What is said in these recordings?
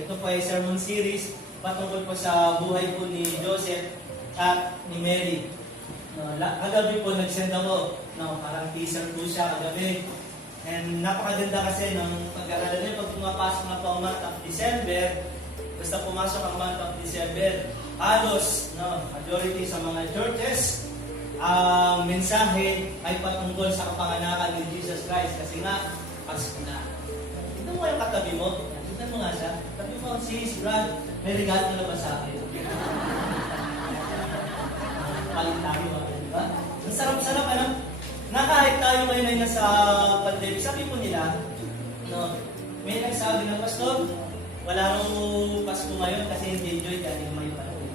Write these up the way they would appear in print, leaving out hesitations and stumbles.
Ito po ay sermon series patungkol po sa buhay po ni Joseph at ni Mary. Kagabi po nagsend ako, parang teaser po siya kagabi. And napakaganda kasi ng pag-aaral niya pag pumapasok na po ang month of December, basta pumasok ang month of December, halos majority sa mga churches, ang mensahe ay patungkol sa kapanganakan ni Jesus Christ kasi nga, Pasko na. Tignan mo yung katabi mo. Tignan mo nga siya. Katabi mo, sis, Brad, may regalo na ba sa akin? Palit tayo, diba? Ang sarap-sarap, ano? Na kahit tayo ngayon ay nasa pandemic, sabi po nila, may nagsabi na, Pastor, wala nang Pasko ngayon kasi hindi-enjoy dahil may panahon.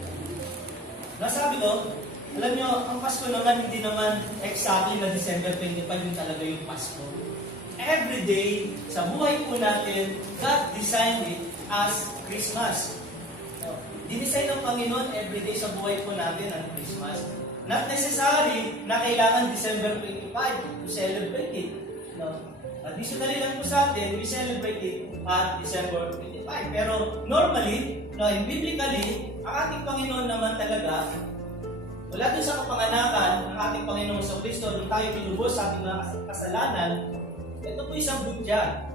Nasabi ko, alam nyo, ang Pasko naman, hindi naman exactly na December 25 yung talaga yung Pasko. Every day, sa buhay po natin, God designed it as Christmas. Dinesign ng Panginoon every day sa buhay po natin ang Christmas. Not necessary na kailangan December 25 to celebrate it. Additionally lang po sa atin, we celebrate it at December 25. Pero normally, biblically, ang ating Panginoon naman talaga, wala din sa kapanganakan ng ating Panginoon sa Kristo, nung tayo pinubos sa ating mga kasalanan, ito po isang butya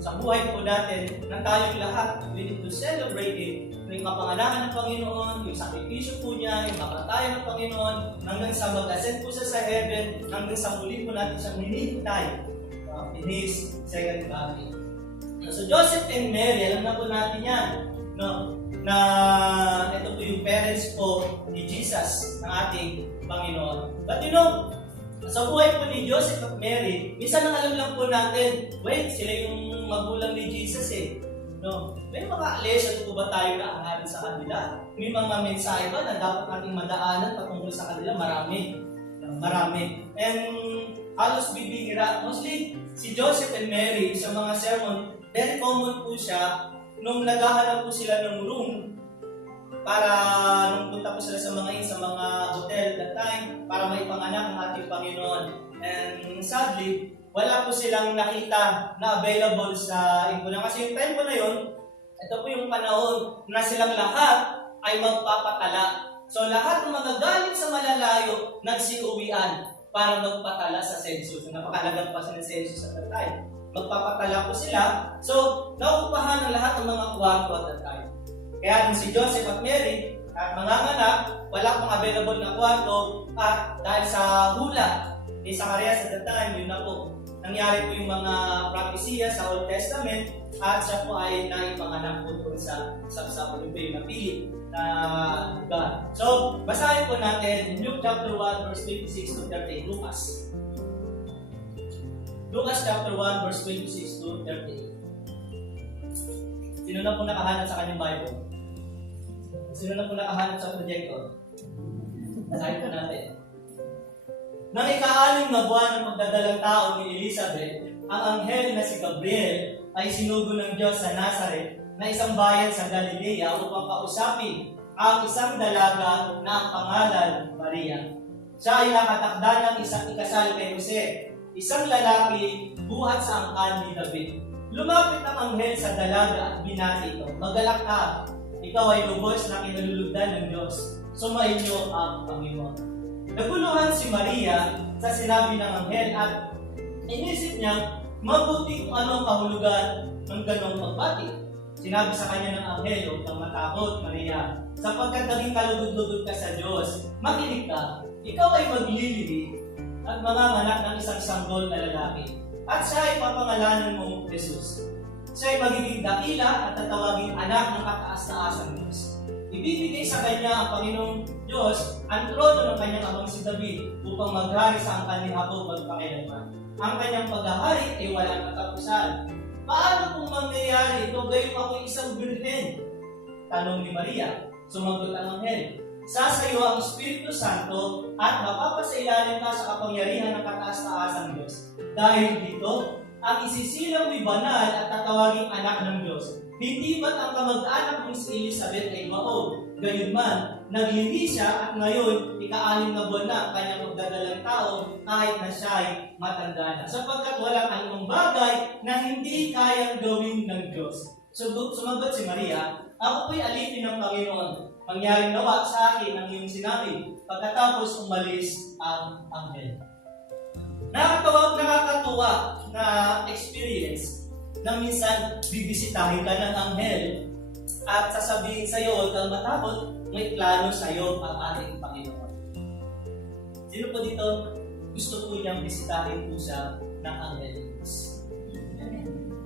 sa buhay po natin na tayong lahat. We need to celebrate it. Yung kapanganakan ng Panginoon, yung sakripisyo po niya, yung kapatayan ng Panginoon, hanggang sa mag-ascend po siya sa heaven, hanggang sa muli po natin siyang hinihintay in His second coming. So Joseph and Mary, alam na po natin yan, na ito po yung parents po ni Jesus, ng ating Panginoon. But sa buhay po ni Joseph at Mary, minsan ang alam lang po natin, sila yung magulang ni Jesus May mga lesson po ba tayo na aharin sa kanila? May mga mensahe ba na dapat nating madaanan patungkol sa kanila? Marami. And halos bibihira. Mostly, si Joseph and Mary, sa mga sermon, very common po siya nung naghahanap po sila ng room para nung punta po sila sa mga hotel that time para maipanganak ang ating Panginoon. And sadly, wala po silang nakita na available sa impunan. Kasi yung time po na yun, ito po yung panahon na silang lahat ay magpapatala. So lahat ng mga galing sa malalayo, nagsiuwian para magpatala sa census. Napakalagang pa sa census at that time. Magpapatala po sila. So, nauupahan ng lahat ng mga kwarto at that time. Kaya nung si Joseph at Mary at mga anak, wala pang available na kwarto at dahil sa hula ni Zacarias at that time, yun na po. Nangyari po yung mga propesya sa Old Testament at siya po ay naipanganak po doon sa Sabsabon. Yun po yung napili na lugar. So, basahin po natin Luke chapter 1 verse 26 to 38. Lucas chapter 1 verse 26 to 38. Sino na po nakahanap sa kanyang Bible? Sino na po nakahanap sa projector? Basahin po natin. Nang ika-6 na buwan ng pagdadalang tao ni Elizabeth, ang anghel na si Gabriel ay sinugo ng Diyos sa Nazareth na isang bayan sa Galilea upang kausapin ang isang dalaga na ang pangalan Maria. Siya ay nakatakda ng isang ikasal kay Jose, isang lalaki buhat sa angkan ni David. Lumapit ang anghel sa dalaga at binati ito, "Magalak ka, ikaw ay lubos na kinalulugdan ng Diyos. Sumainyo ang Panginoon." Naguluhan si Maria sa sinabi ng anghel at inisip niya mabuti kung ano ang kahulugan ng ganong pagbati. Sinabi sa kanya ng anghel, "Huwag kang matakot, Maria, sapagkat naging kalugod-lugod ka sa Diyos. Makinig ka, ikaw ay maglilibig at manganganak ng isang sanggol na lalaki. At siya ay papangalanan mong Jesus. Siya ay magiging dakila at tatawaging anak ng kataas-taasang Diyos. Ibibigay sa kanya ang Panginoong Diyos ang trono ng kanyang amang si David upang maghari sa angkan ni Jacob magpakailanman. Ang kanyang paghahari ay walang katapusan." Paano kung mangyayari ito? Gayong ako'y isang birhen? Tanong ni Maria. Sumagot ang anghel, "Sasayo ang Espiritu Santo at mapapasailalim ka sa kapangyarihan ng kataas-taasang Diyos. Dahil dito, ang isisilang mo'y banal at tatawaging anak ng Diyos. Hindi ba't ang kamag-anak mong si Elizabeth ay baog? Gayunman, naglili siya at ngayon, ika-6 na buwan na ang kanyang magdadalang taon kahit na siya ay matanda na. Sapagkat walang anumang bagay na hindi kayang gawin ng Diyos." Sumagot si Maria, "Ako po'y alipin ng Panginoon. Mangyaring nawa sa akin ang iyong sinabi." Pagkatapos umalis ang anghel. Nakakatuwa na experience na minsan bibisitahin ka ng anghel at sasabihin sa iyo, huwag kang matakot, may plano sa iyo ang ating Panginoon. Sino po dito gusto po niyang bisitahin po siya ng anghel?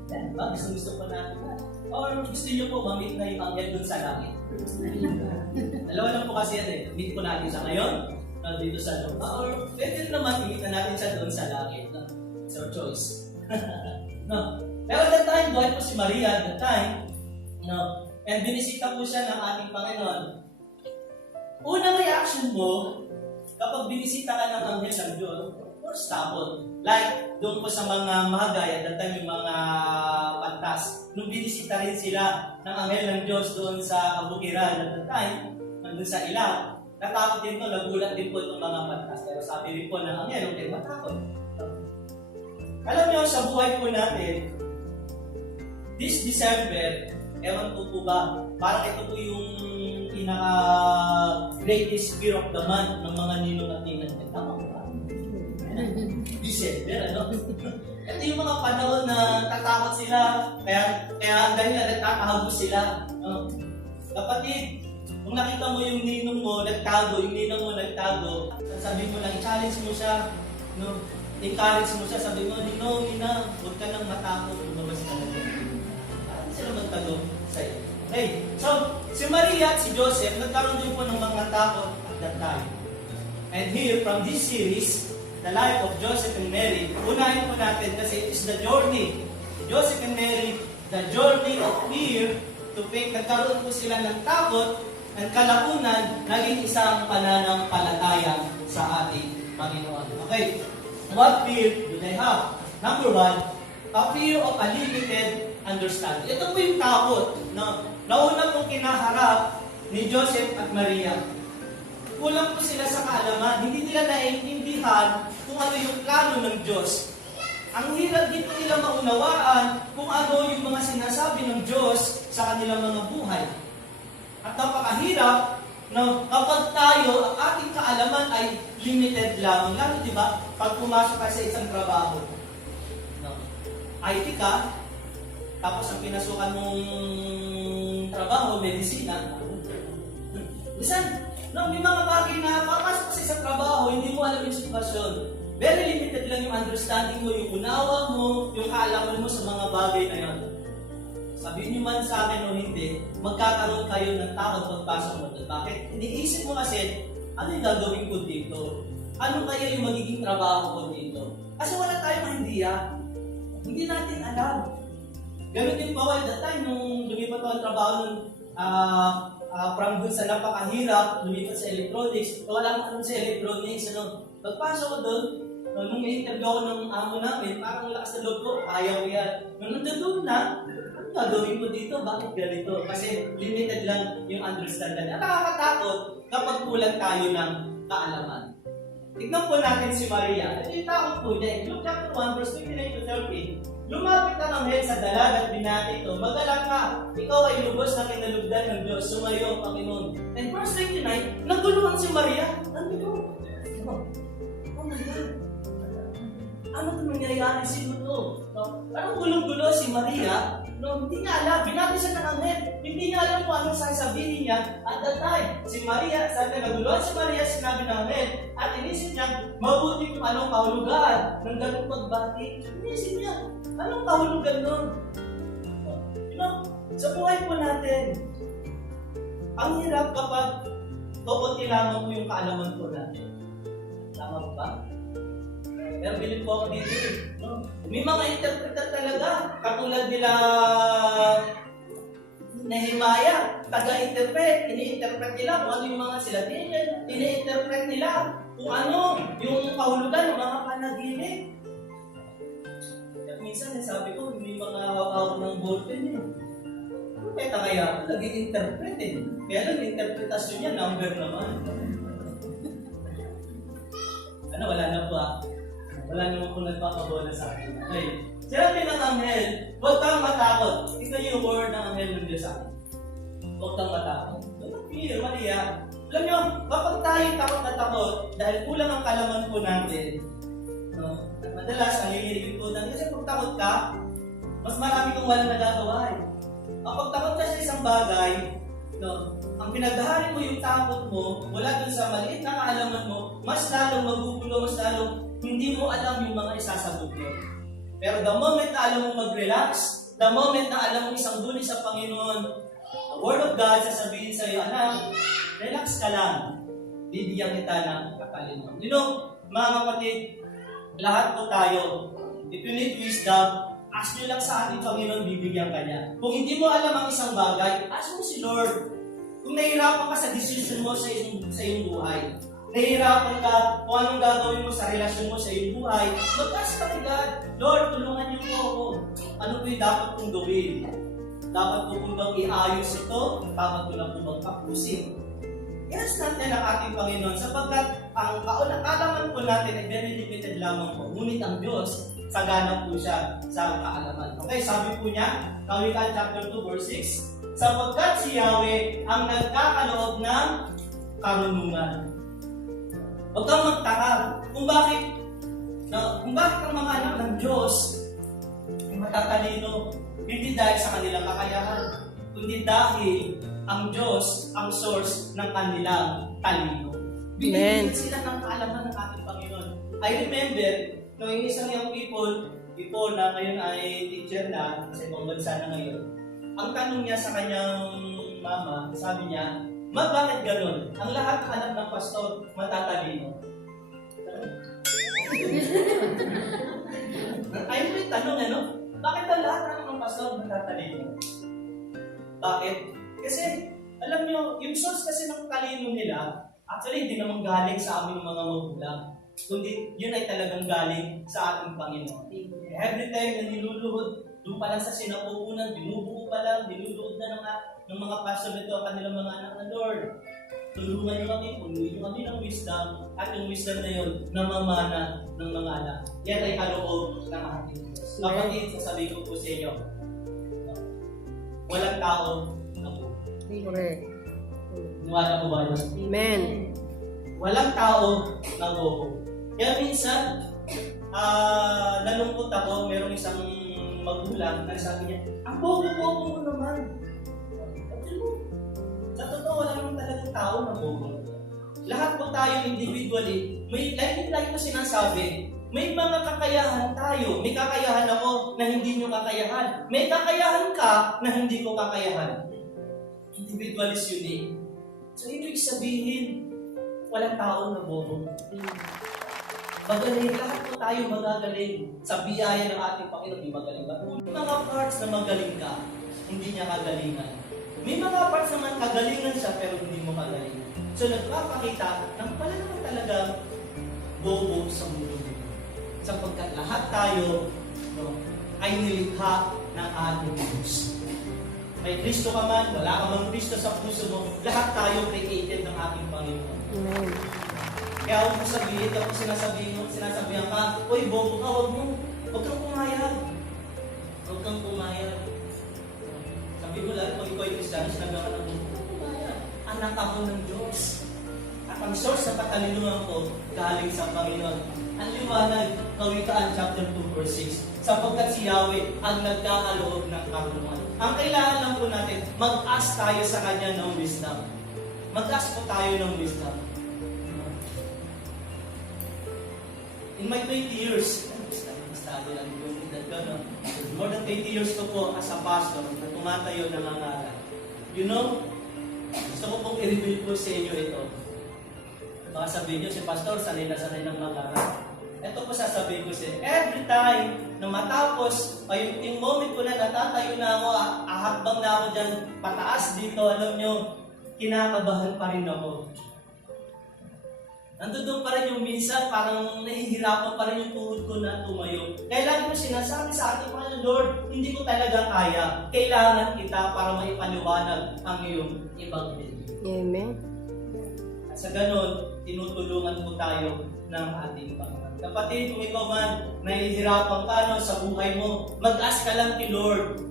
Yan ba? Gusto po natin na. Or gusto niyo po ma-meet na yung anghel dun sa langit? Dalawa lang po kasi yan eh. Meet po natin siya ngayon, dito sa lupa. Or pwede naman i-meet na natin siya dun sa langit. No? It's our choice. No? Pero at that time, buhay po si Maria at that time, no? And binisita po siya ng ating Panginoon. Unang reaction mo, kapag binisita ka ng anghel ng Diyos, of course, takot. Like, doon po sa mga mahagay, at that time yung mga pantas, nung binisita rin sila ng anghel ng Diyos doon sa kabukiran at that time, nandun sa ilaw, natakot din po, nagulat din po itong mga pantas. Pero sabi rin po ng anghel, okay, matakot. Alam niyo, sa buhay po natin, this December, ewan po ba, parang ito po yung pinaka-greatest fear of the month ng mga ninong at ninang. Tama ba? December, ano? Ito yung mga panahon na tatakot sila, kaya dahil na nagtatago sila. Kapatid, kung nakita mo yung ninong mo nagtago, yung ninang mo nagtago, sabi mo lang, i-challenge mo siya, no? Encourage mo siya, sabi mo, Nina, huwag ka nang matakot, lumabas ka na. Parang sila magtago sa'yo. Okay, so, si Maria at si Joseph, nagkaroon din po ng mga takot at that time. And here, from this series, the life of Joseph and Mary, unahin po natin kasi it is the journey. Joseph and Mary, the journey of fear to faith. Nagkaroon po sila ng takot, at kalakunan, naging isang pananampalataya sa ating Panginoon. Okay, what fear do they have? Number one, a fear of a limited understanding. Ito po yung takot. No? Nauna pong kinaharap ni Joseph at Maria. Kulang po sila sa kaalaman. Hindi nila naiintindihan kung ano yung plano ng Diyos. Ang hirap dito nila maunawaan kung ano yung mga sinasabi ng Diyos sa kanilang mga buhay. At napakahirap, no, kapag tayo, ang ating kaalaman ay limited lang. Lalo, di ba? Pag pumasok ka sa isang trabaho, no, IT ka, tapos ang pinasukan mong trabaho, medisina, minsan, no, may mga bagay na papasok ka sa isang trabaho, hindi mo alam yung sitwasyon. Very limited lang yung understanding mo, yung unawa mo, yung kaalaman mo sa mga bagay na yun. Sabihin niyo man sa akin o hindi, magkakaroon kayo ng takot pagpasok mo doon. Bakit? Iniisip mo kasi, ano yung gagawin ko dito? Ano kaya yung magiging trabaho ko dito? Kasi wala tayong idea. Hindi natin alam. Ganun din po ako at that time, nung lumipat ako ang trabaho nun, from dun sa napakahirap, lumipat sa electronics, wala akong alam sa electronics. Pagpasok ko doon, nung i-interview ako ng amo namin, parang lakas na loob ko, ayaw yan. Nung nandun na, ano gagawin ko dito? Bakit ganito? Kasi limited lang yung understanding. At nakakatakot kapag kulang tayo ng kaalaman. Tignan po natin si Maria. Ito yung takot po niya. Luke chapter 1, verse 29 to 30. Lumapit ang anghel sa dalaga at binati ito, "Magalang ka, ikaw ay lubos na kinalugdan ng Diyos, sumayo ang Panginoon." And verse 29, naguluhan si Maria. Ano ito? Oh my God. Ano ito nangyayari? Sino ito? No? Parang gulong-gulo si Maria. No, hindi niya alam. Binati siya ng anghel. Hindi niya alam kung anong sasabihin niya at that time. Si Maria, sabi na naguluhan si Maria, sinabi ng anghel. At inisip niya, mabuti kung anong kahulugan ng ganung pagbati. Inisip niya, anong kahulugan nun? Sa buhay po natin, ang hirap kapag kukunti lamang po yung kaalaman po natin. Tama ba? Pero bilib po ako dito. No? May mga interpreter talaga. Katulad nila Nehemiah, taga-interpret. Ini-interpret nila kung ano yung mga sila. Ini-interpret nila kung ano yung kahulugan ng mga panaginip. At minsan, sabi ko, may mga hawak ng ballpen yun. Kaya kaya naging interpret eh. Kaya lang, interpretasyon niya, number naman. Ano, wala na po ah. Wala naman po nagpapabola sa akin. Okay. Sinabi ng anghel, huwag kang matakot. Ito yung word ng anghel ng Diyos sa akin. Huwag kang matakot. Don't fear, Maria. Alam nyo, kapag tayo takot na takot, dahil kulang ang kalaman po natin, no? Madalas, ang hihirigin po natin, kasi kung takot ka, mas marami kang walang nagagawa eh. Kapag takot ka sa isang bagay, no, ang pinagdaharin mo yung takot mo, mula dun sa maliit na kaalaman mo, mas lalong magugulo, mas lalong hindi mo alam yung mga isasagot mo. Pero the moment na alam mo mag-relax, the moment na alam mo isang duli sa Panginoon, the Word of God sasabihin sa iyo, anak, relax ka lang. Bibigyan kita ng katalino. You know, mga kapatid, lahat po tayo, if you need wisdom, ask nyo lang sa ating Panginoon, bibigyan ka niya. Kung hindi mo alam ang isang bagay, ask mo si Lord. Kung nahihirapan ka sa decision mo sa iyong buhay, nahihirapan ka kung anong gagawin mo sa relasyon mo sa iyong buhay, mag-ask ka kay God, Lord, tulungan niyo po ako. Ano po yung dapat kong gawin? Dapat ko po bang iayos ito? Dapat ko lang po bang tapusin? Yes, natin ang ating Panginoon sapagkat ang kaalaman po natin ay very limited lamang po. Ngunit ang Diyos, sagana po siya sa kaalaman. Okay, sabi po niya, Kawikaan chapter 2 verse 6, sapagkat si Yahweh ang nagkakaloob ng karunungan. Huwag kang magtaka kung bakit ang mga anak ng Diyos ay matatalino. Hindi dahil sa kanilang kakayahan, kundi dahil ang Diyos ang source ng kanilang talino. Binibigyan sila ng kaalaman ng ating Panginoon. I remember, no, yung isang young people, before na ngayon ay teacher na, sa ibang bansa na ngayon, ang tanong niya sa kanyang mama, sabi niya, Ma, bakit ganun? Ang lahat ng anak ng pastor, matatalino. Ayun po yung tanong, ano? Bakit ang lahat ng anak ng pastor, matatalino? Bakit? Kasi, alam nyo, yung source kasi ng talino nila, actually, hindi naman galing sa aming mga magulang. Kundi, yun ay talagang galing sa ating Panginoon. Every time na niluluhod, doon pa lang sa sinapupunan, binubuo pa lang, niluluhod na ng mga pastor nito ang kanilang mga anak na Lord. Tulungan nyo kami, punuin nyo kami ng wisdom, at yung wisdom na yun, namamana ng mga anak. Yan ay kaloob ng ating Diyos. Kapatid, sasabihin ko po sa inyo, walang tao na po. Correct. Niwala ko ba yun? Amen. Walang tao na bobo. Kaya minsan, nalungkot ako, merong isang magulang na sabi niya, ang bobo-bobo mo naman. Sa totoo, wala naman talagang tao na bobo. Lahat po tayo individually, lagi ko sinasabi, may mga kakayahan tayo. May kakayahan ako na hindi nyo kakayahan. May kakayahan ka na hindi ko kakayahan. Individual is unique. So, ibig sabihin, walang tao na bobo. Magaling, lahat po tayo magagaling. Sa biyaya ng ating Panginoon, di magaling ba? May mga parts na magaling ka, hindi niya kagalingan. May mga parts naman kagalingan siya, pero hindi mo kagalingan. So, nagpapakita ng pala naman talagang bobo sa mundo. Sapagkat lahat tayo ay nilikha ng ating Diyos. May Kristo ka man, wala ka mang Kristo sa puso mo, lahat tayo created ng ating Panginoon. Amen. Kaya huwag mo sabihin, kapag sinasabihan ka, uy, bobo ka, huwag kang pumayag. Huwag kang pumayag. Sabi mo lang, kung ikaw ay Kristiyano, sinabi ka ng bobo, huwag kang pumayag. Anak ako ng Diyos. At ang source sa katalinuhan ko, galing sa Panginoon. Ang liwanag, Kawikaan chapter 2 verse 6, sapagkat si Yahweh ang nagkakaloob ng karunungan. Ang kailangan lang po natin, mag-ask tayo sa Kanya ng wisdom. Mag-ask po tayo ng wisdom. In my 20 years, study lang yung edad ko, no? More than 20 years ko po as a pastor na tumatayo ng nangaral. You know, gusto ko pong i-reveal po sa inyo ito. Baka sabihin nyo, si pastor, sanay na sanay ng mangaral. Ito po sasabihin ko siya, every time na matapos, yung moment ko na natatayo na ako, ahakbang na ako dyan, pataas dito, alam nyo, kinakabahan pa rin ako. Nandun pa rin yung minsan, parang nahihirapan pa rin yung tuhod ko na tumayo. Kaya lagi mo sinasabi sa ating Panginoon, Lord, hindi ko talaga kaya. Kailangan kita para maipaliwanag ang iyong ebanghelyo. Amen. Sa ganon, tinutulungan po tayo ng ating Panginoon. Kapatid, kung ikaw man nahihirapan ka sa buhay mo, mag-ask ka lang kay Lord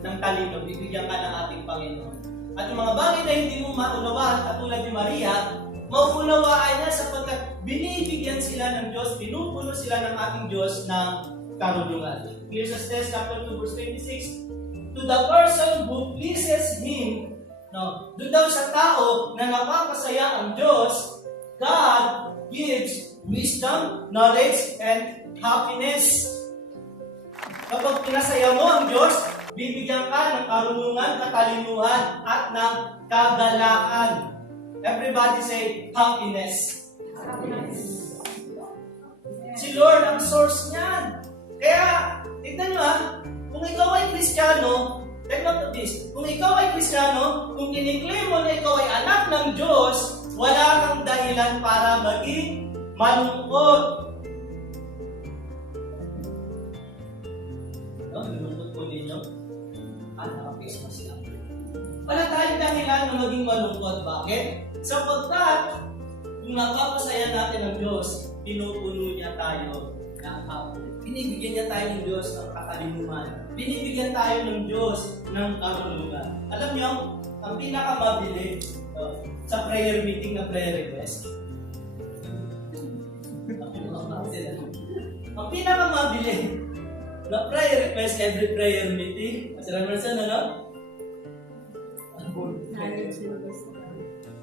ng talino, bibigyan ka ng ating Panginoon. At yung mga bagay na hindi mo maunawaan, katulad ni Maria, mauunawaan niya sapagkat binibigyan sila ng Diyos, pinupuno sila ng ating Diyos ng karunungan. Ecclesiastes chapter 2 verse 26, to the person who pleases Him, doon daw sa tao na napapasaya ang Diyos, God gives wisdom, knowledge, and happiness. Kapag pinasaya mo ang Diyos, bibigyan ka ng karunungan, katalinuhan, at ng kagalakan. Everybody say, happiness. Happiness. Si Lord ang source niyan. Kaya, tignan nyo kung ikaw ay Kristiyano, take note of this, kung ikaw ay Kristiyano, kung kiniklaim mo na ikaw ay anak ng Diyos, wala kang dahilan para maging malungkot. Malungkot po ninyo? Nakapixmas lang. Wala tayong dahilan na maging malungkot. Bakit? Sapagkat, kung napapasaya natin ang Diyos, pinupuno niya tayo ng happiness. Binibigyan niya tayo ng Diyos ng katalinuhan. Binibigyan tayo ng Diyos ng karunungan. Alam niyo, ang pinakamabili sa prayer meeting na prayer request, ang pinakamabili na prayer request every prayer meeting, masarap na saan,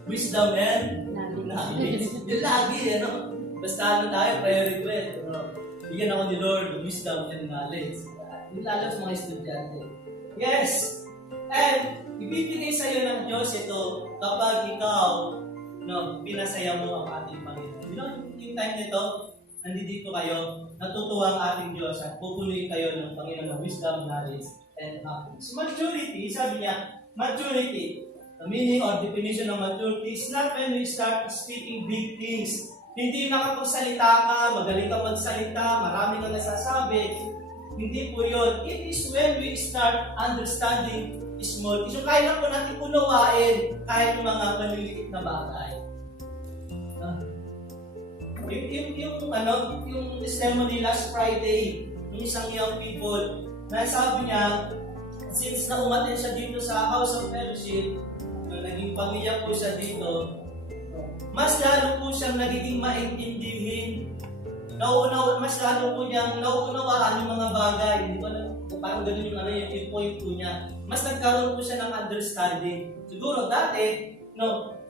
wisdom and knowledge. Yung lagi, basta tayo, prayer request. Bigyan ako ni Lord ng wisdom and knowledge. Yung lalo sa mga estudyante. Yes! And, ibibigay sa iyo ng Diyos ito kapag ikaw, pinasaya mo ang ating Panginoon. Yung time nito, nandito kayo, natutuwa ang ating Diyos at pupunuin kayo ng Panginoon ng wisdom, knowledge, and happiness. Maturity, sabi niya, maturity. The meaning or definition of maturity is not when we start speaking big things. Hindi nakapagsalita ka, magaling kang magsalita, marami kang nasasabi. Hindi po yun. It is when we start understanding small things. So, kaya na po natin unawain kahit yung mga maliliit na bagay. Yung testimony last Friday, yung isang young people, na sabi niya, since na umaten siya dito sa House of Fellowship, naging pamilya po siya dito, mas lalo po siyang nagiging maintindihin. Mas lalo po niyang nauunawaan yung mga bagay. Hindi ba parang ganun yung point po niya. Mas nagkaroon po siya ng understanding. Siguro dati,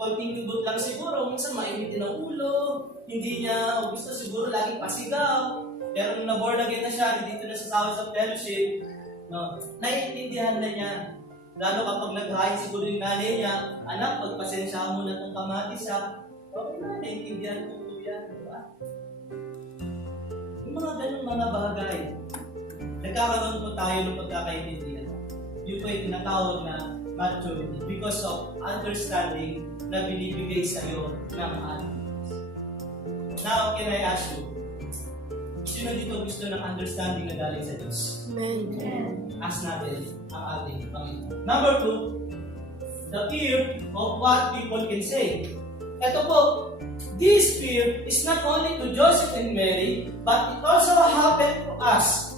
konting tugot lang siguro, minsan mainitin ang ulo, hindi niya gusto siguro laging pasigaw. Pero nung na-born again na siya, dito na sa House of Fellowship, naiintindihan na niya. Lalo kapag nag-hi siguro yung nanay niya, anak, pagpasensya mo na itong kamatis okay na, naiintindihan ko po yan, di ba? Yung mga ganun mga bagay, nagkakaroon po tayo ng pagkakaintindihan. Yun po yung tinatawag na maturity because of understanding na binibigay sa iyo ng ating Diyos. Now, can I ask you, sino dito gusto ng understanding na galing sa Diyos? Amen. Ask natin ang ating Panginoon. Number 2, the fear of what people can say. Ito po, this fear is not only to Joseph and Mary, but it also happened to us.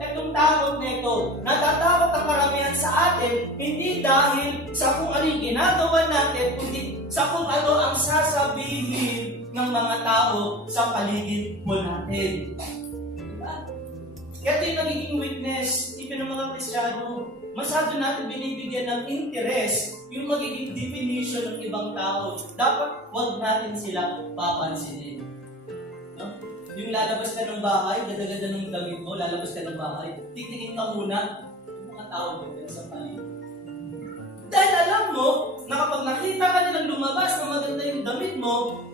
Itong takot na ito, natatakot ang karamihan sa atin, hindi dahil sa kung ano yung ginagawa natin, kundi sa kung ano ang sasabihin ng mga tao sa paligid mo natin. Diba? Ito yung nagiging witness, even ng mga Kristiyano, masyado natin binibigyan ng interest yung magiging definition ng ibang tao. Dapat wag natin sila papansinin. Yung lalabas ka ng bahay, ganda-ganda ng damit mo, lalabas ka ng bahay, tignan ka muna yung mga tao dito sa paligid. Dahil alam mo, na kapag nakita ka nilang lumabas na maganda yung damit mo,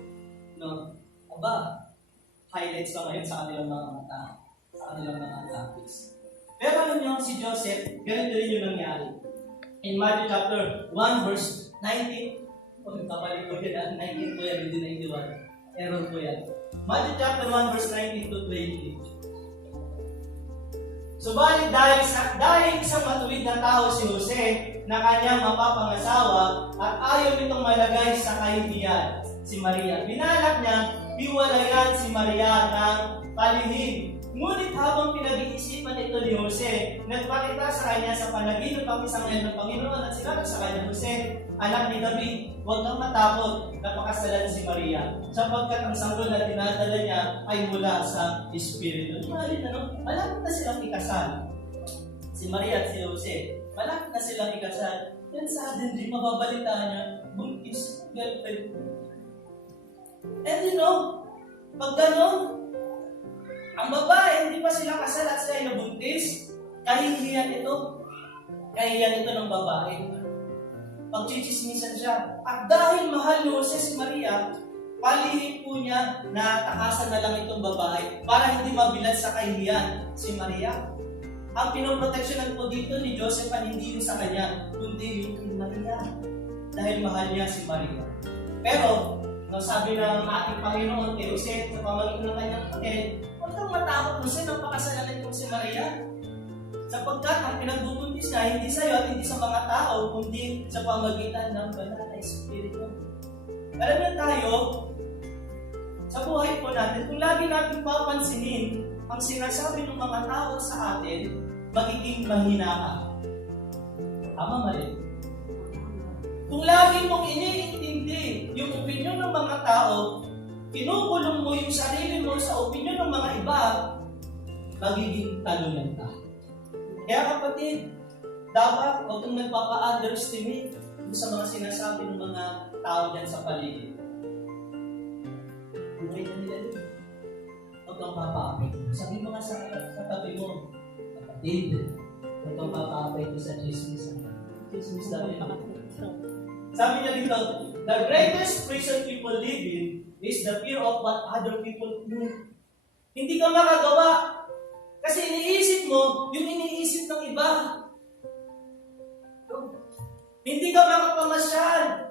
highlights ka ngayon sa kanilang mga mata, sa kanilang mga topics. Pero alam niyo, si Joseph, ganito rin yung nangyari. In Matthew chapter 1 verse 19, kapalit ko yan, 19 po yan, hindi 91. Error po yan. Matthew chapter 1 verse 19 to 20. Subalit dahil isang matuwid na tao si Jose na kanyang mapapangasawa at ayaw nitong malagay sa kahihiyan si Maria. Binalak niya hiwalayan si Maria ng kalihim. Ngunit habang pinag-iisipan ito ni Jose, nagpakita sa kanya sa panaginip ang isang anghel ng Panginoon at sinabi sa kanya, Jose, anak ni David, huwag kang matakot na pakasalan si Maria, sapagkat ang sanggol na tinadala niya ay mula sa Espiritu. Malapit na silang ikasal. Si Maria at si Jose, malapit na silang ikasal. Then suddenly, mababalitaan niya, buntis, girlfriend. And pag gano'n, ang babae, hindi pa sila kasal at sila ay nabuntis, kahihiyan ito. Kahihiyan ito ng babae. Pagchichismisan siya. At dahil mahal ni Jose si Maria, palihim po niya na takasan na lang itong babae para hindi mabilad sa kahihiyan si Maria. Ang pinoproteksyonan po dito ni Joseph ay hindi yung sa kanya, kundi yung kay Maria. Dahil mahal niya si Maria. Pero, sabi ng ating Panginoon kay Jose sa pamamagitan ng kanyang anghel, huwag kang matakot, Jose, nang pakasalanan ko si Maria. Sapagkat ang pinagbubuntis niya hindi sa iyo at hindi sa mga tao, kundi sa pamamagitan ng banal na Espiritu. Alam niyo tayo, sa buhay po natin, kung lagi natin papansinin ang sinasabi ng mga tao sa atin, magiging mahina ka. Tama, mali? Kung lagi mong iniintindi yung opinyon ng mga tao, kinukulong mo yung sarili mo sa opinyon ng mga iba, magiging talunan ka. Kaya kapatid, dapat huwag kang nagpapa-underestimate sa mga sinasabi ng mga tao dyan sa paligid. Buhay na nila yun. Huwag kang papa-apay. Sabi mo nga sa katabi mo, kapatid, huwag kang papa-apay ko sa chismis. Chismis daw yun. Sabi niya dito, the greatest prison people live in is the fear of what other people do. Hindi ka makagawa kasi iniisip mo yung iniisip ng iba. Hindi ka makapamasyal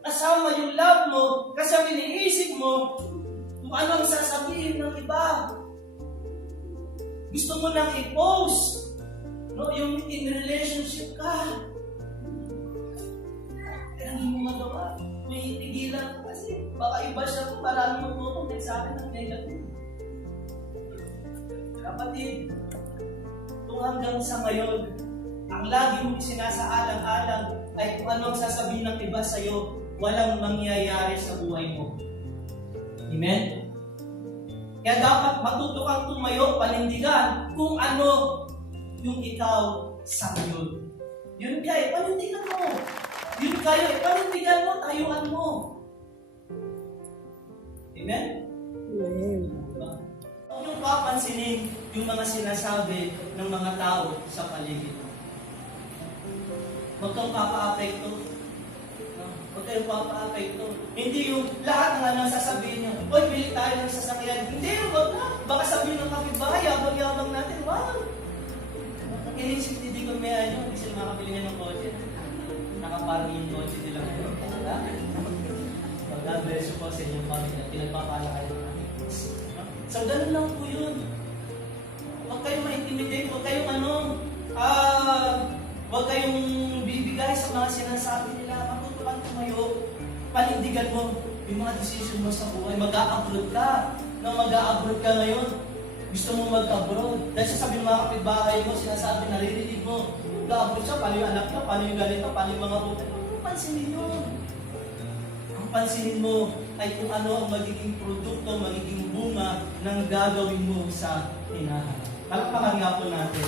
kasama yung love mo kasi ang iniisip mo kung ano ang sasabihin ng iba. Gusto mo nang i-post yung in relationship ka. Kaya hindi mo magawa. May tigilan ko kasi baka iba siya kung parang mag-comment sa akin ng negative. Kapatid, kung hanggang sa ngayon, ang lagi mong sinasaalang-alang ay kung ano ang sasabihin ng iba sa iyo, walang mangyayari sa buhay mo. Amen? Kaya dapat matuto kang tumayo, panindigan kung ano yung ikaw sa ngayon. Yun kayo, panindigan mo. Yun kayo, panindigan mo, tayuan mo. Amen? Amen. Huwag yung papansinin yung mga sinasabi ng mga tao sa paligid mo. Huwag kang papa-apekto. Huwag kayong papa-apekto. Hindi yung lahat ng ano sasabihin niyo, oy, bili tayo ng sasakyan. Hindi, huwag na. Baka sabihin ng kapitbahay, abang-yabang natin, wow. Inisip hindi ko may ano, hindi sila makabili niya ng kotse. Nakaparang yung kotse nila ngayon. God bless you po sa inyong pamilya. Pinagpapala kayo ng so, ganun lang po yun. Huwag kayong ma-intimidate, huwag kayong huwag kayong bibigay sa mga sinasabi nila. Matuto kang tumayo, panindigan mo yung mga decision mo sa buhay. Mag-a-abroad ka. Nang mag-a-abroad ka ngayon, gusto mo mag-abroad. Dahil sasabihin ng mga kapitbahay mo, sinasabi, naririnig mo, mag-a-abroad siya, paano yung anak niya, paano yung ganito, paano yung mga utang. Ano pansinin yun? Ang pansinin mo ay kung ano ang magiging produkto, magiging bunga ng gagawin mo sa hinaharap. Palakpakan nga po natin.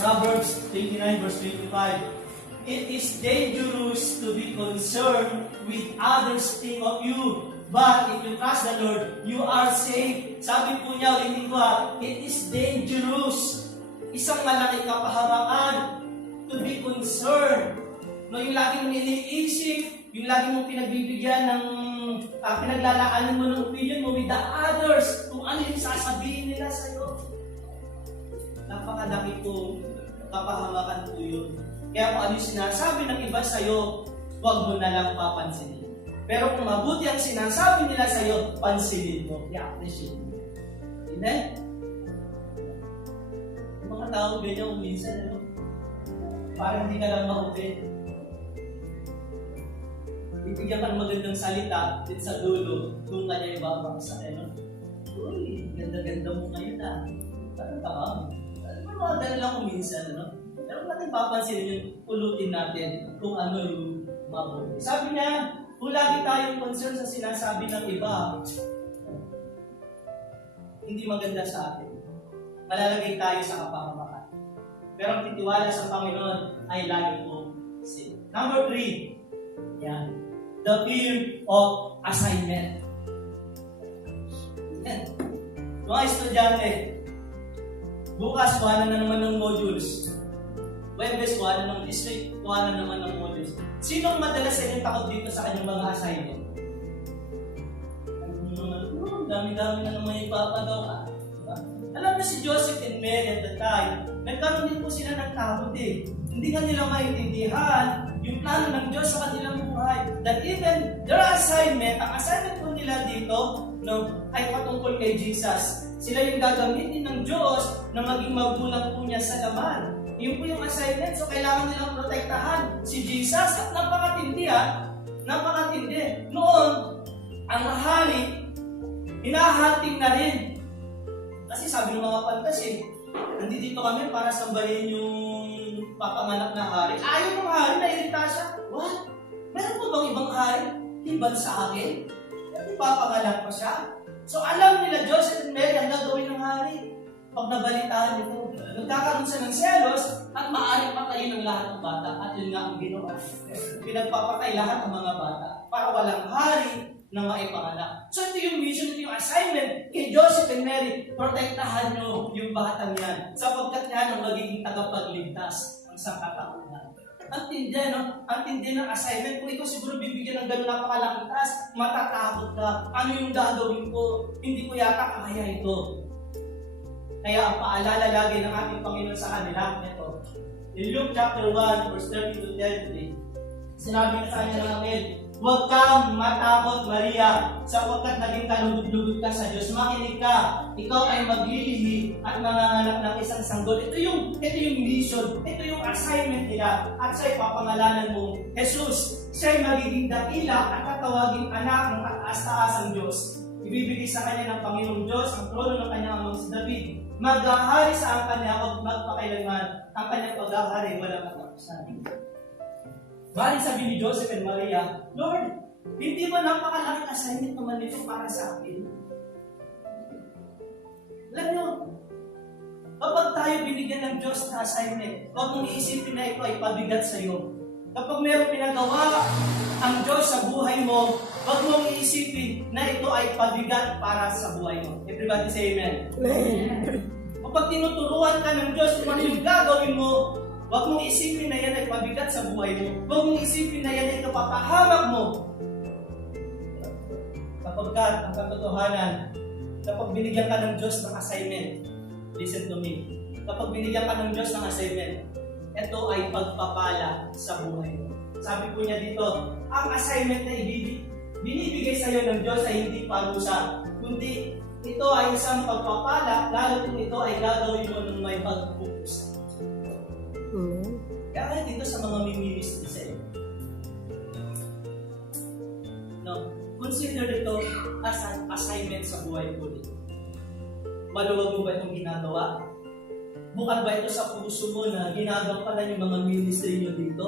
Proverbs 29 verse 25. It is dangerous to be concerned with others think of you. But if you trust the Lord, you are safe. Sabi po niya, ulitin ko it is dangerous. Isang malaking kapahamakan to be concerned. No, yung lagi mong iniisip, yung lagi mong pinagbibigyan ng, pinaglalaanan mo ng opinion mo with the others, kung ano yung sasabihin nila sa'yo. Napakalaki po, kapahamakan po yun. Kaya kung ano yung sinasabi ng iba sa'yo, huwag mo na lang papansinin. Pero kung mabuti ang sinasabi nila sa'yo, pansinin mo, i-appreciate mo. Amen? Yung mga tao ganyan, minsan, parang hindi ka lang ma-open. bibigyan ka ng magandang salita, din sa dulo, doon ka niya ibabaksa. Uy, ganda-ganda mo ngayon Parang tama. Mga ganun lang kung minsan, Pero natin papansinin yung pulutin natin kung ano yung mabuti. Sabi niya, kung lagi tayong concern sa sinasabi ng iba, hindi maganda sa atin. Malalagay tayo sa kapahamakan. Pero ang titiwala sa Panginoon ay lagi po safe. Number 3, yan. The fear of assignment. Yan. Mga estudyante, bukas kuha na naman ng modules. Webes kuha na ng district, kuha na naman ng modules. Sino ang madalas sa inyong takot dito sa kanyang mga assignment? Dami-dami na naman ipapagaw ka. Diba? Alam niyo si Joseph and Mary at the time, nagkaroon din po sila ng takot Hindi nga nila maintindihan yung plano ng Diyos sa kanilang buhay. That even their assignment, ang assignment po nila dito, ay patungkol kay Jesus. Sila yung gagamitin ng Diyos na maging magulang po niya sa laman. Yun po yung assignment. So, kailangan nilang protektahan si Jesus. At napakatindi napakatindi. Noon, ang hari, hinahanting na rin. Kasi sabi ng mga pantas nandito kami para sambahin yung papanganak na hari. Ayaw ng hari, nairita siya. What? Meron po bang ibang hari? Iban sa akin? Hindi papanganak pa siya. So, alam nila Joseph and Mary ang gagawin ng hari. Pag nabalitaan nito, nagkakaroon siya ng selos at maaaring patayin ng lahat ng bata. At yun nga ang ginawa. Pinagpapatay lahat ng mga bata para walang hari na maipanganak. So ito yung mission, ito yung assignment kay Joseph and Mary. Protektahan nyo yung batang yan sapagkat yan ang magiging tagapagligtas ng sangkatauhan. Ang tindi, Ang tindi ng assignment. Kung ikaw siguro bibigyan ng gano'n napakalaking task, matatakot ka. Ano yung gagawin ko? Hindi ko yata kaya ito. Kaya ang paalala lagi ng ating Panginoon sa kanila, ito. In Luke chapter 1, verse 30 to 33, sinabi niya sa kanya ng anghel, huwag kang matakot, Maria, sapagkat naging kalugod-lugod ka sa Diyos. Makinig ka, ikaw ay maglilihi at manganganak ng isang sanggol. Ito yung mission, ito yung assignment nila. At siya'y papangalanan mong Jesus. Siya'y magiging dakila at tatawaging anak ng taas-taasang Diyos. Ibibigay sa kanya ng Panginoong Diyos ang trono ng kanyang amang si David. Maghahari sa ang kanya at magpakailanman ang kanyang paghahari walang katapusan. Bali sabi ni Joseph and Maria, Lord, hindi mo napakalaking assignment naman nito para sa akin? Alam nyo, kapag tayo binigyan ng Diyos na assignment, huwag mong iisipin na ito ay pabigat sa iyo. Kapag mayroong pinagawa ang Diyos sa buhay mo, huwag mong iisipin na ito ay pabigat para sa buhay mo. Everybody say amen. Kapag tinuturuan ka ng Diyos kung ano yung gagawin mo, huwag mong isipin na yan ay pabigat sa buhay mo. Huwag mong isipin na yan ay kapapahamak mo. Kapagkat ang katotohanan, kapag binigyan ka ng Diyos ng assignment, listen to me, kapag binigyan ka ng Diyos ng assignment, ito ay pagpapala sa buhay mo. Sabi po niya dito, ang assignment na binibigay sa iyo ng Diyos ay hindi parusa, kundi ito ay isang pagpapala, lalo kung ito ay gagawin mo ng may pagpupusa. Kaya dito sa mga ministry sa iyo. Consider ito as an assignment sa buhay mo dito. Maluwag mo ba itong ginagawa? Bukan ba ito sa puso mo na ginagampanan yung mga ministry nyo dito?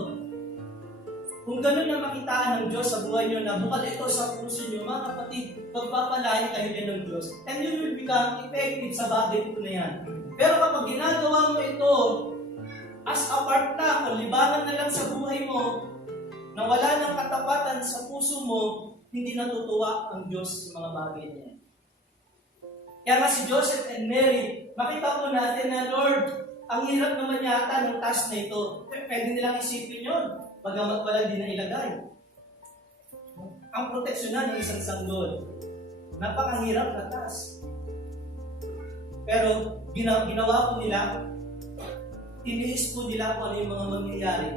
Kung gano'n na makitaan ng Diyos sa buhay nyo na bukal ito sa puso nyo, mga kapatid, pagpapalain kayo din ng Diyos, and you will become effective sa bagay po na yan. Pero kapag ginagawa mo ito as a part na, o libangan na lang sa buhay mo, na wala ng katapatan sa puso mo, hindi natutuwa ang Diyos sa mga bagay niya. Kaya nga si Joseph and Mary, makita po natin na, Lord, ang hirap naman yata ng task na ito. Pwede nilang isipin yun. Bagamat wala din na ilagay. Ang proteksyonan ng isang sanggol. Napakahirap na task. Pero ginawa po nila, tiniis po nila kung ano yung mga mangyayari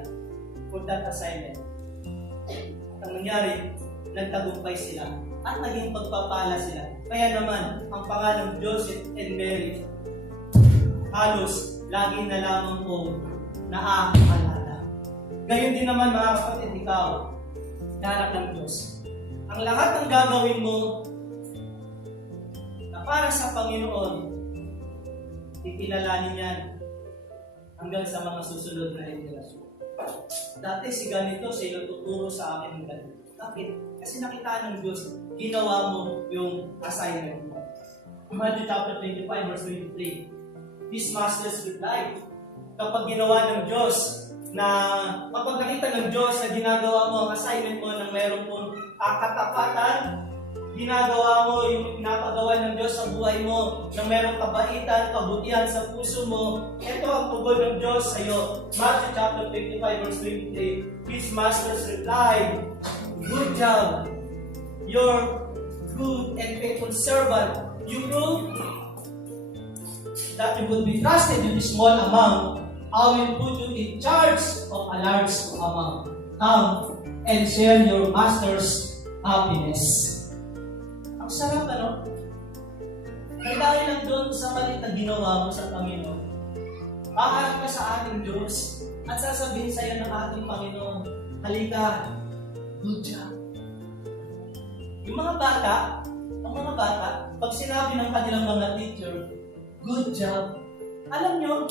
for that assignment. At ang nangyari, nagtagumpay sila at naging pagpapala sila. Kaya naman, ang pangalang Joseph and Mary, halos lagi na lamang po naaalala. Gayon din naman mga kapatid, ikaw, na anak ng Diyos. Ang lahat ng gagawin mo na para sa Panginoon, kikilalanin yan hanggang sa mga susunod na henerasyon. Dati si ganito, siya yung tuturo sa akin ng ganito. Bakit? Kasi nakita ng Diyos, ginawa mo yung assignment mo. Matthew chapter 25, verse 23. These masters replied, kapag ginawa ng Diyos, kapag nakita ng Diyos na ginagawa mo ang assignment mo ng mayroon pong katapatan, ginagawa mo yung pinapagawa ng Diyos sa buhay mo, na mayroong kabaitan, kabutihan sa puso mo, ito ang tugon ng Diyos sa iyo. Matthew chapter 25, verse 23. His masters replied, good job, you're good and faithful servant. You prove that you would be trusted with a small amount. I will put you in charge of a large amount. Come and share your master's happiness. Ang sarap, ano? Dahil lang doon sa maliit na ginawa mo sa Panginoon, haharap ka sa ating Diyos at sasabihin sa iyo ng ating Panginoon, halika, good job. Yung mga bata, pag sinabi ng kanilang mga teacher, good job, alam nyo,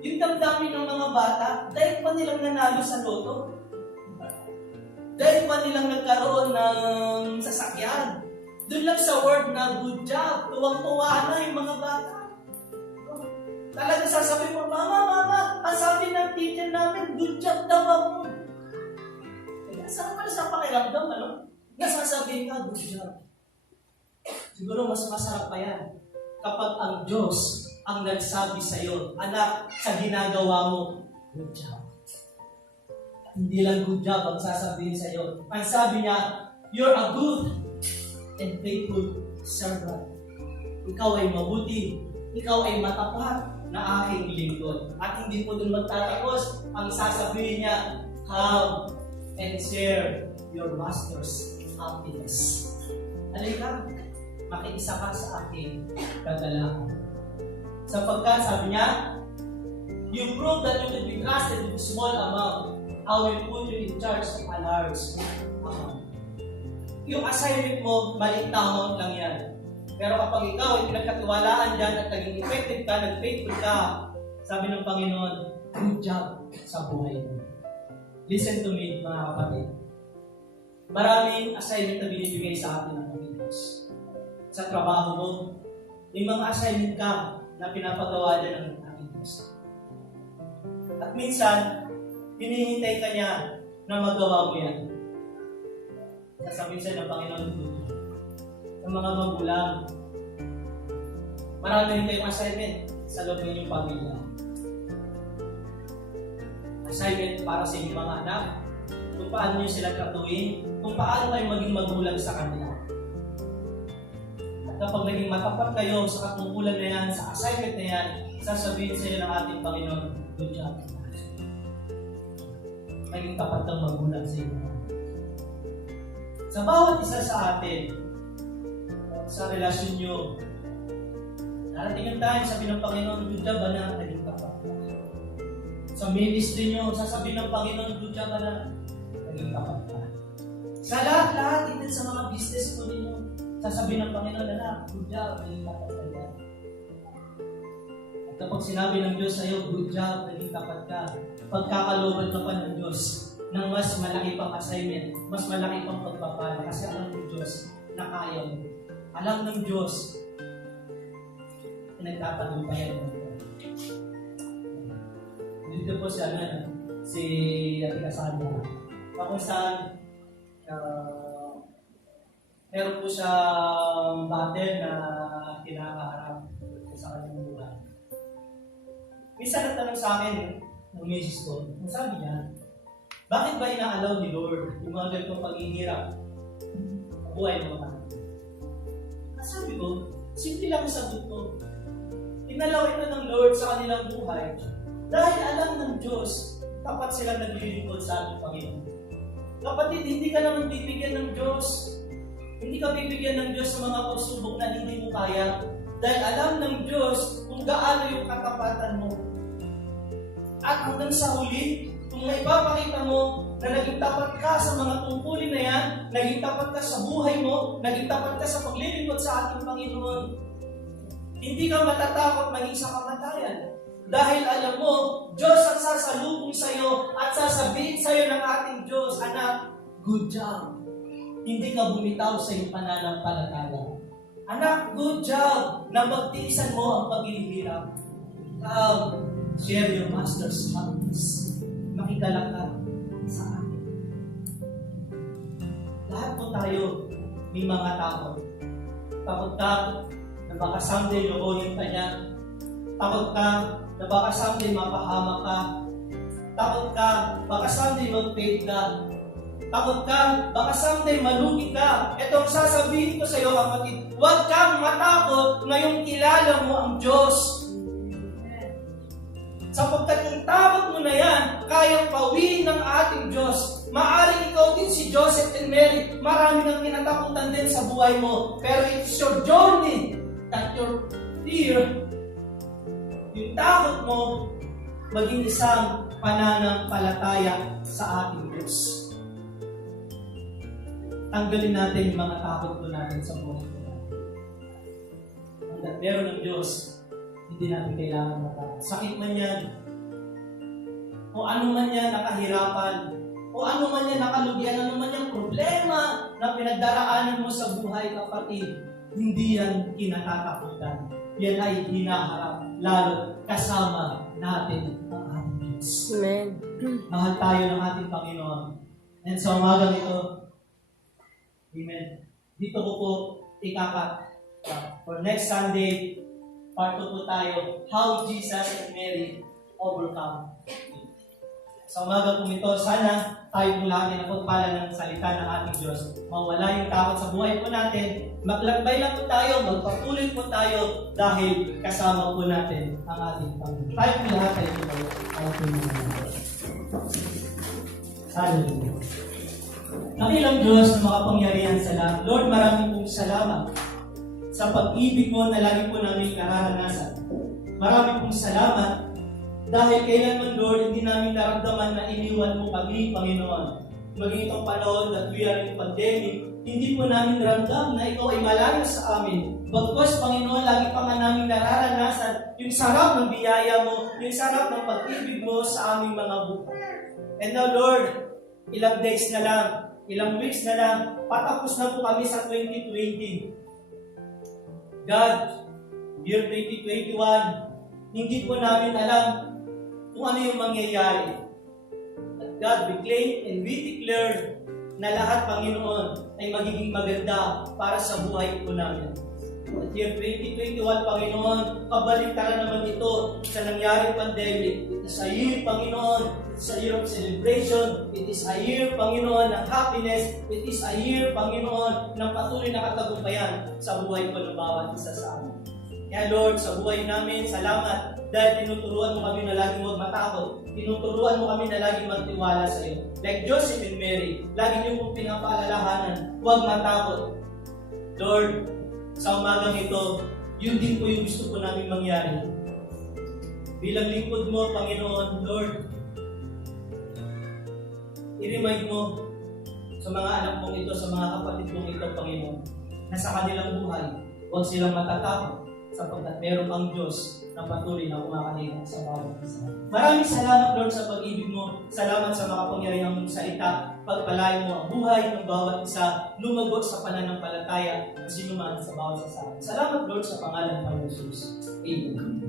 yung damdamin ng mga bata, dahil pa nilang nanalo sa loto, dahil pa nilang nagkaroon ng sasakyan, doon lang sa word na good job, tuwang-tuwa na yung mga bata. Talaga sasabihin mo, Mama, ang sabi ng teacher namin, good job daw ako. Saan pala sa pakiramdam, ano? Nasasabihin ka, good job. Siguro mas masarap pa yan kapag ang Diyos ang nagsabi sa iyo, anak, sa ginagawa mo, good job. Hindi lang good job ang sasabihin sa iyo. Ang sabi niya, you're a good and faithful servant. Ikaw ay mabuti, ikaw ay matapat na aking lingkod. At hindi po doon magtatapos, ang sasabihin niya, come and share your master's happiness. Halika, makiisa ka sa aking kagalakan. Sapagkat sabi niya, you prove that you can be trusted with a small amount. I will put you in charge of a large amount. Yung assignment mo, maliit na amount lang yan. Pero kapag ikaw ay pinagkatiwalaan dyan at naging effective ka, nag-faithful ka, sabi ng Panginoon, good job sa buhay mo. Listen to me, mga kapatid. Maraming assignment na binibigay sa atin ng Panginoon. Sa trabaho mo, may mga assignment ka na pinapagawa dyan ng ating Diyos. At minsan, hinihintay ka niya na magawa mo yan. Sasabihin sa'yo ng Panginoon, sa mga magulang, marami rin kayong assignment sa loob ng inyong pamilya. Assignment para sa inyong mga anak, kung paano nyo sila tratuhin, kung paano kayo maging magulang sa kanila. At kapag naging matapat kayo sa katungkulan na yan, sa assignment na yan, sasabihin sa inyo ng ating Panginoon, good job. Maging tapat ng magulang sa inyo. Sa bawat isa sa atin, sa relasyon nyo, narating ang time, sabi ng Panginoon, good job na, naging tapat. Sa ministry nyo, sasabihin ng Panginoon, good job na, naging tapat ka. Sa lahat-lahat, even sa mga business ko ninyo, sasabihin ng Panginoon na, good job, naging tapat ka yan. At kapag sinabi ng Diyos sa iyo, good job, naging tapat ka, pagkakalooban ka pa ng Diyos ng mas malaki pang assignment, mas malaki pang pagpapala, kasi alam ng Diyos na kaya mo. Alam ng Diyos, pinagtatagumpayan mo. Dito po si Ate Cassandra. Kung saan, meron po siyang battle na kinakaharap sa kanyang buhay. Minsan nagtanong sa akin ng misis ko, sabi niya, bakit ba ina-allow ni Lord yung mga ganitong paghihirap sa buhay ng mga anak? Sabi ko, simple lang ang sagot ko. Inalaw ito ng Lord sa kanilang buhay dahil alam ng Diyos, tapat silang naglilingkod sa ating Panginoon. Kapatid, hindi ka naman bibigyan ng Diyos. Hindi ka bibigyan ng Diyos sa mga pagsubok na hindi mo kaya. Dahil alam ng Diyos kung gaano yung katapatan mo. At hanggang sa huli, kung maipapakita mo na naging tapat ka sa mga tungkulin na yan, naging tapat ka sa buhay mo, naging tapat ka sa paglilingkod sa ating Panginoon. Hindi ka matatakot maging sa kamatayan. Dahil alam mo, Diyos ang sasalubong sa iyo at sasabihin sa iyo ng ating Diyos, anak, good job. Hindi ka bumitaw sa iyong pananampalataya. Anak, good job na magtiisan mo ang paghihirap. Share your master's happiness. Makikalak ka sa akin. Lahat po tayo may mga takot. Takot ka na baka someday lukuhin ka niya. Takot ka na baka someday mapahamak ka. Takot ka, baka someday mag-fail ka. Takot ka, baka someday malugi ka. Ito ang sasabihin ko sa iyo, kapatid. Huwag kang matakot ngayong kilala mo ang Diyos. Sapagkat yung takot mo na yan, kayang pawiin ng ating Diyos. Maaring ikaw din si Joseph and Mary. Marami nang kinatakutan din sa buhay mo. Pero it's your journey, not your fear. Yung takot mo, maging isang pananampalataya sa ating Diyos. Tanggalin natin yung mga takot ko natin sa buhay ko. Hanggat meron ng Diyos, hindi natin kailangan matakot. Sakit man yan, o ano man yan nakahirapan, o ano man yan nakalugian, ano man yung problema na pinagdaraanan mo sa buhay, kapatid, hindi yan kinatatakutan. Yan ay hinaharap, lalo kasama natin ang ating Diyos. Amen. Mahal tayo ng ating Panginoon. And sa umagang ito, amen, dito ko po ikakat. For next Sunday, part 2 po tayo, how Jesus and Mary overcome. Sa umaga po ito, sana tayo po lahat ay napagpala ng salita ng ating Diyos. Mawala yung takot sa buhay po natin. Maglakbay lang po tayo, magpatuloy po tayo dahil kasama po natin ang ating Panginoon. Tayo po lahat ay ito. Tayo po naman. Hallelujah. Nakilang Diyos na makapangyarihan sa lahat. Lord, maraming pong salamat sa pag-ibig mo na lagi po namin nararanasan. Maraming pong salamat dahil kailanman, Lord, hindi namin naramdaman na iniwan mo kami, Panginoon. Maging itong panahon that we are in pandemic, hindi po namin ramdam na ikaw ay malayo sa amin. Bagkus, Panginoon, lagi pa nga namin nararanasan yung sarap ng biyaya mo, yung sarap ng pag-ibig mo sa aming mga buhay. And now, Lord, ilang days na lang, ilang weeks na lang, patapos na po kami sa 2020. God, year 2021, hindi po namin alam kung ano yung mangyayari. At God, we claim and we declare na lahat, Panginoon, ay magiging maganda para sa buhay po namin. At year 2021, Panginoon, kabaliktaran naman ito sa nangyaring pandemic. It is a year, Panginoon, sa year of celebration. It is a year, Panginoon, ng happiness. It is a year, Panginoon, ng patuloy na katagumpayan sa buhay po ng bawat isa sa amin. Kaya Lord, sa buhay namin, salamat dahil tinuturuan mo kami na laging huwag matakot. Tinuturuan mo kami na laging magtiwala sa iyo. Like Joseph and Mary, lagi niyo pong pinapaalalahanan, huwag matakot. Lord, sa umagang ito, yun din po yung gusto po namin mangyari. Bilang lingkod mo, Panginoon, Lord, i-remind mo sa mga anak mong ito, sa mga kapatid mong ito, Panginoon, na sa kanilang buhay, huwag silang matatakot sapagkat meron ang Diyos na patuloy na kumakalinga sa bawat isa. Maraming salamat, Lord, sa pag-ibig mo. Salamat sa makapangyarihang mong salita. Pagpalain mo ang buhay ng bawat isa, lumagot sa pananampalataya na sinuman sa bawat isa. Salamat, Lord, sa pangalan ng Jesus. Amen.